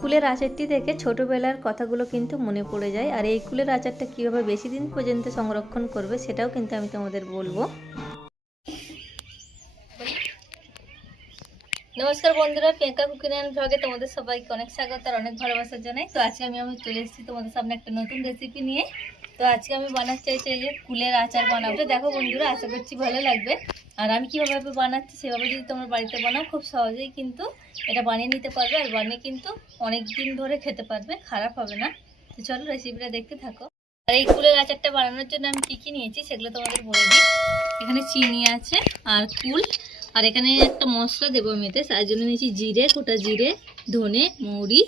কুলের আচারটি দেখে ছোটবেলার কথাগুলো কিন্তু মনে পড়ে যায়। আর এই কুলের আচারটা কীভাবে বেশি দিন পর্যন্ত সংরক্ষণ করবে সেটাও কিন্তু আমি তোমাদের বলব। নমস্কার বন্ধুরা, প্রিয়াঙ্কা কুকিং অ্যান্ড ব্লগে তোমাদের সবাইকে অনেক স্বাগত আর অনেক ভালোবাসা জানাই। তো আজকে আমি আমি চলে এসেছি তোমাদের সামনে একটা নতুন রেসিপি নিয়ে। তো আজকে আমি বানাতে চাইছি যে কুলের আচার বানাবো। দেখো বন্ধুরা, আশা করছি ভালো লাগবে। আর আমি কীভাবে বানাচ্ছি সেভাবে যদি তোমরা বাড়িতে বানাও, খুব সহজেই কিন্তু এটা বানিয়ে নিতে পারবে আর বানিয়ে কিন্তু অনেক দিন ধরে খেতে পারবে, খারাপ হবে না। তো চলো রেসিপিটা দেখতে থাকো। আর এই কুলের আচারটা বানানোর জন্য আমি কী কী নিয়েছি সেগুলো তোমাদের বলে দিই। এখানে চিনি আছে আর কুল, আর এখানে একটা মশলা দেবো আমি এতে, তার জন্য নিয়েছি জিরে, গোটা জিরে, ধনে, মৌরি,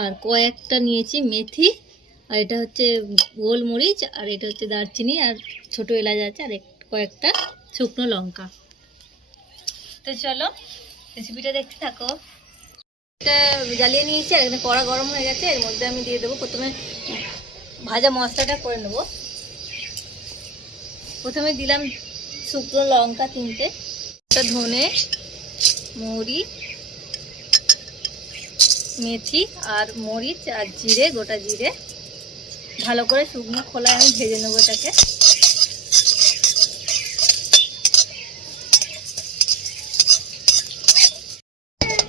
আর কয়েকটা নিয়েছি মেথি, আর এটা হচ্ছে গোলমরিচ, আর এটা হচ্ছে দারচিনি, আর ছোট এলাচ আছে, আর কয়েকটা শুকনো লঙ্কা। তো চলো রেসিপিটা দেখতে থাকো। এটা জ্বালিয়ে নিয়েছি, আর এখানে কড়া গরম হয়ে গেছে, এর মধ্যে আমি দিয়ে দেবো প্রথমে ভাজা মশলাটা করে নেব। প্রথমে দিলাম শুকনো লঙ্কা তিনটে, একটা ধনে, মৌরি, মেথি, আর মরিচ, আর জিরে, গোটা জিরে। ভালো করে শুকনো খোলায় আমি ভেজে নেব এটাকে।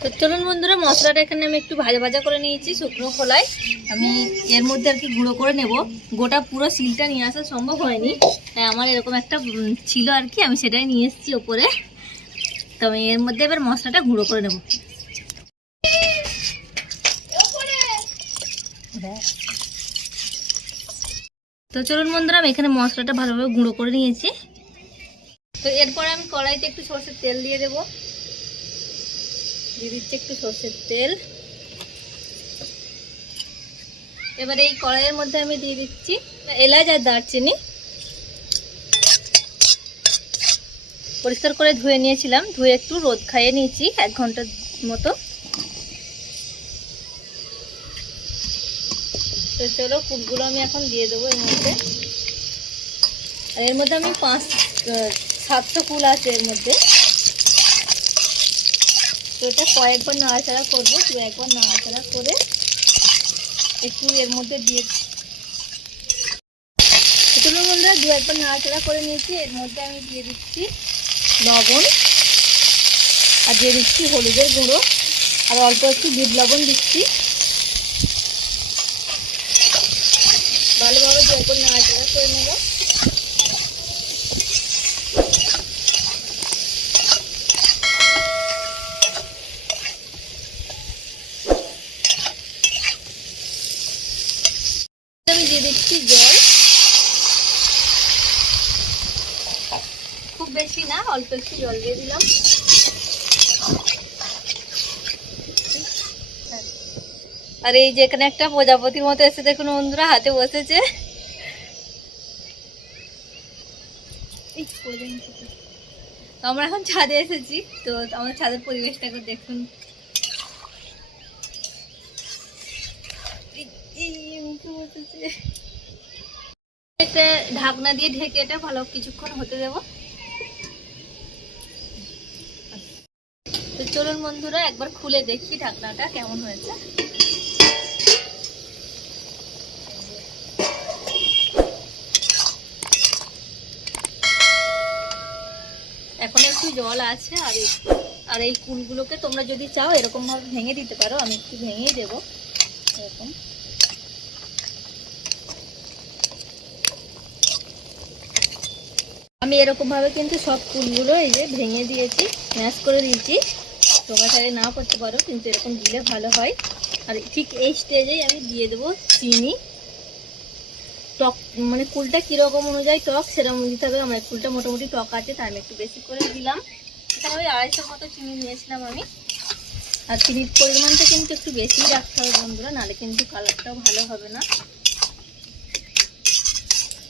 তো চলুন বন্ধুরা, মশলাটা এখানে আমি একটু ভাজা ভাজা করে নিয়েছি, শুকনো খোলায়। আমি এর মধ্যে আর কি গুঁড়ো করে নেব। গোটা পুরো সিলটা নিয়ে আসা সম্ভব হয়নি, তাই আমার এরকম একটা ছিল আর কি, আমি সেটাই নিয়ে এসেছি ওপরে। তো আমি এর মধ্যে এবার মশলাটা গুঁড়ো করে নেব। তো চলুন বন্ধুরা, আমি এখানে মশলাটা ভালোভাবে গুঁড়ো করে নিয়েছি। তো এরপর আমি কড়াইতে একটু সর্ষের তেল দিয়ে দেবো। দিয়ে দিচ্ছি একটু সর্ষের তেল। এবার এই কড়াইয়ের মধ্যে আমি দিয়ে দিচ্ছি এলাচ আর দারচিনি। পরিষ্কার করে ধুয়ে নিয়েছিলাম, ধুয়ে একটু রোদ খাইয়ে নিয়েছি এক ঘণ্টার মতো। তো চলো কুটগুলো আমি এখন দিয়ে দেবো এর মধ্যে। আর এর মধ্যে আমি পাঁচ সাতশো কুল আছে এর মধ্যে। তো এটা কয়েকবার নাড়াচাড়া করব, দু একবার নাড়াচাড়া করে একটু এর মধ্যে দিয়ে এগুলো মধ্যে দু একবার নাড়াচাড়া করে নিয়েছি, এর মধ্যে আমি দিয়ে দিচ্ছি লবণ আর দিয়ে দিচ্ছি হলুদের গুঁড়ো আর অল্প একটু বিট লবণ দিচ্ছি ভালোভাবে দু একবার নাড়াচাড়া করে নেব আমি দিয়ে দিচ্ছি জল। খুব বেশি না, অল্প একটু জল দিয়ে দিলাম। আর এই যে এখানে একটা প্রজাপতির মতো এসে দেখুন বন্ধুরা, হাতে বসেছে। আমরা এখন ছাদে এসেছি, তো আমার ছাদের পরিবেশটা দেখুন এই- ঢাকনা দিয়ে ঢেকে এটা ভালো কিছুক্ষণ হতে দেবো। তো চলুন বন্ধুরা, একবার খুলে দেখি ঢাকনাটা কেমন হয়েছে। এখন একটু জল আছে, আর আর এই কুলগুলোকে তোমরা যদি চাও এরকম ভাবে ভেঙে দিতে পারো, আমি একটু ভেঙেই দেবো, এরকম। আমি এরকম ভাবে কিন্তু সব ফুলগুলো এই যে ভেঙে দিয়েছি, ম্যাশ করে দিয়েছি। চাইলে না করতে পারো, কিন্তু এরকম দিলে ভালো হয়। আর ঠিক এই স্টেজেই আমি দিয়ে দেবো চিনি। টক মানে কুলটা কীরকম অনুযায়ী টক সেরকম দিতে হবে। আমার কুলটা মোটামুটি টক আছে, তাই আমি একটু বেশি করে দিলাম। এটা ওই আড়াইশোর মতো চিনি নিয়েছিলাম আমি। আর চিনির পরিমাণটা কিন্তু একটু বেশিই রাখতে হবে বন্ধুরা, নাহলে কিন্তু কালারটাও ভালো হবে না।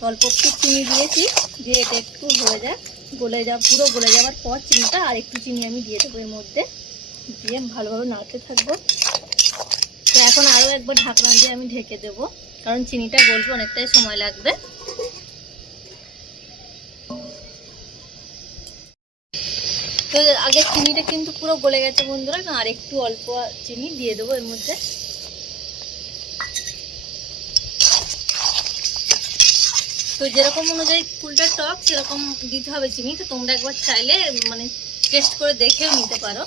অল্প একটু চিনি দিয়েছি, দিয়ে এটা একটু হয়ে যায়, গলে যা পুরো গলে যাওয়ার পর চিনিটা আর একটু চিনি আমি দিয়ে দেবো এর মধ্যে। দিয়ে ভালোভাবে নাড়তে থাকব। তো এখন আরও একবার ঢাকনা দিয়ে আমি ঢেকে দেবো, কারণ চিনিটা গলতে অনেকটাই সময় লাগবে। তো আগে চিনিটা কিন্তু পুরো গলে গেছে বন্ধুরা, আর একটু অল্প চিনি দিয়ে দেবো এর মধ্যে। তো যেরকম অনুযায়ী ফুলটা টক, সেরকম দিতে হবে চিনি। তো তোমরা একবার চাইলে মানে টেস্ট করে দেখেও নিতে পারো।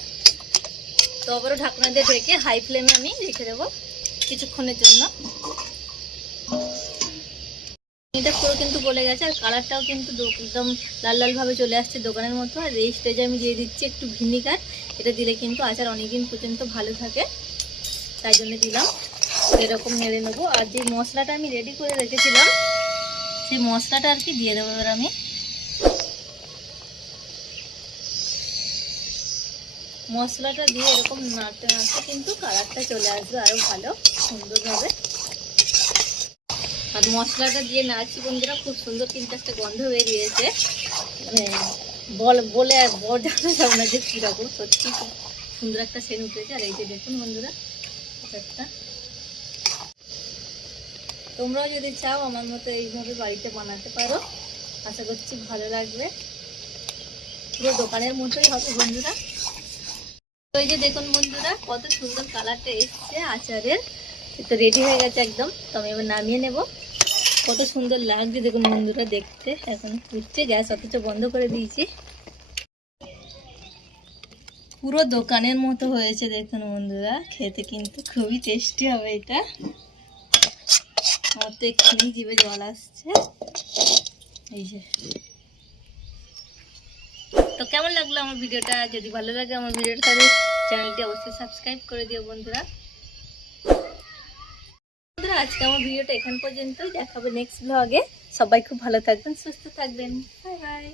তো আবারও ঢাকনা দিয়ে ঢেকে হাই ফ্লেমে আমি রেখে দেবো কিছুক্ষণের জন্য। এটা পুরো কিন্তু গলে গেছে, আর কালারটাও কিন্তু একদম লাল লাল ভাবে চলে আসছে দোকানের মতো। আর এই স্টেজে আমি দিয়ে দিচ্ছি একটু ভিনিগার এটা দিলে কিন্তু আচার অনেকদিন পর্যন্ত ভালো থাকে। তাই জন্য দিলাম। এরকম নেড়ে নেব। আর যে মশলাটা আমি রেডি করে রেখেছিলাম সেই মশলাটা আর কি দিয়ে দেবো এবার আমি। মশলাটা দিয়ে এরকম নাড়তে নাড়তে কিন্তু কালারটা চলে আসবে আরও ভালো, সুন্দরভাবে। আর মশলাটা দিয়ে নাড়ছি বন্ধুরা, খুব সুন্দর কিন্তু একটা গন্ধ বেরিয়েছে মানে বল, বলে আর বোঝানো যাবে না যে কীরকম, সত্যি খুব সুন্দর একটা সেন উঠেছে। আর এই যে দেখুন বন্ধুরা একটা তোমরাও যদি চাও আমার মতো এইভাবে বাড়িতে বানাতে পারো। আশা করছি ভালো লাগবে। পুরো দোকানের মতোই হবে বন্ধুরা। তো এই যে দেখুন বন্ধুরা, কত সুন্দর কালারটা এসছে আচারের। তো রেডি হয়ে গেছে একদম। তো আমি এবার নামিয়ে নেব। কত সুন্দর লাগছে দেখুন বন্ধুরা দেখতে। এখন ফুটছে গ্যাস অথচ বন্ধ করে দিয়েছি। পুরো দোকানের মতো হয়েছে দেখুন বন্ধুরা। খেতে কিন্তু খুবই টেস্টি হবে এটা। আমার তো এক্ষুনি জিভে জল আসছে। এই যে। তো কেমন লাগল আমার ভিডিওটা? যদি ভালো লাগে আমার ভিডিওটা, তাহলে চ্যানেলটি অবশ্যই সাবস্ক্রাইব করে দিও বন্ধুরা। বন্ধুরা, আজকে আমার ভিডিওটা এখান পর্যন্তই। দেখাবো নেক্সট ব্লগে সবাই খুব ভালো থাকবেন, সুস্থ থাকবেন। Bye bye